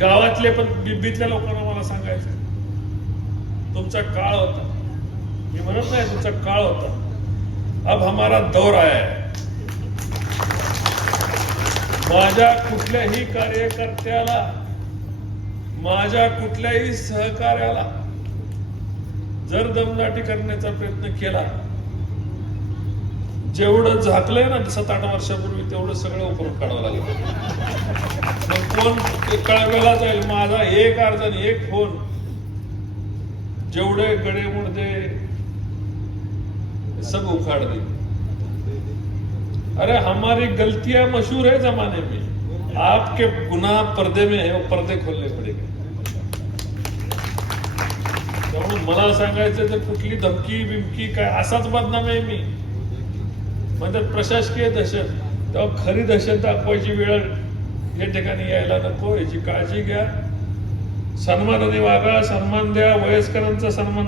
गावातले पण बिब्बीतल्या लोकांना मला सांगायचं, तुमचा काळ होता, मी म्हणत नाही तुमचा काळ होता, अब हमारा दौर आया है. माझ्या कुठल्याही कार्यकर्त्याला, माझ्या कुठल्याही सहकार्याला जर दमदाटी करण्याचा प्रयत्न केला, जेवढं झाकलंय ना 7-8 वर्षापूर्वी तेवढं सगळं उकरून काढावं लागलं. मग कोण कळवेला जाईल? माझा एक अर्ज आणि एक फोन, जेवढे गडे मुडदे सब उखाड़ दी. अरे हमारी गलतियां मशहूर है जमाने में, आपके गुनाह पर्दे में है, वो पर्दे खोलने पड़ेंगे. त्यामुळे मला सांगायचं तर कुठली धमकी बिमकी काय असाच बदनाम आहे मी म्हणजे प्रशासकीय दहशत, तेव्हा खरी दहशत दाखवायची वेळ या ठिकाणी यायला नको. याची काळजी घ्या, सन्मानाने वागा, सन्मान द्या, वयस्करांचा सन्मान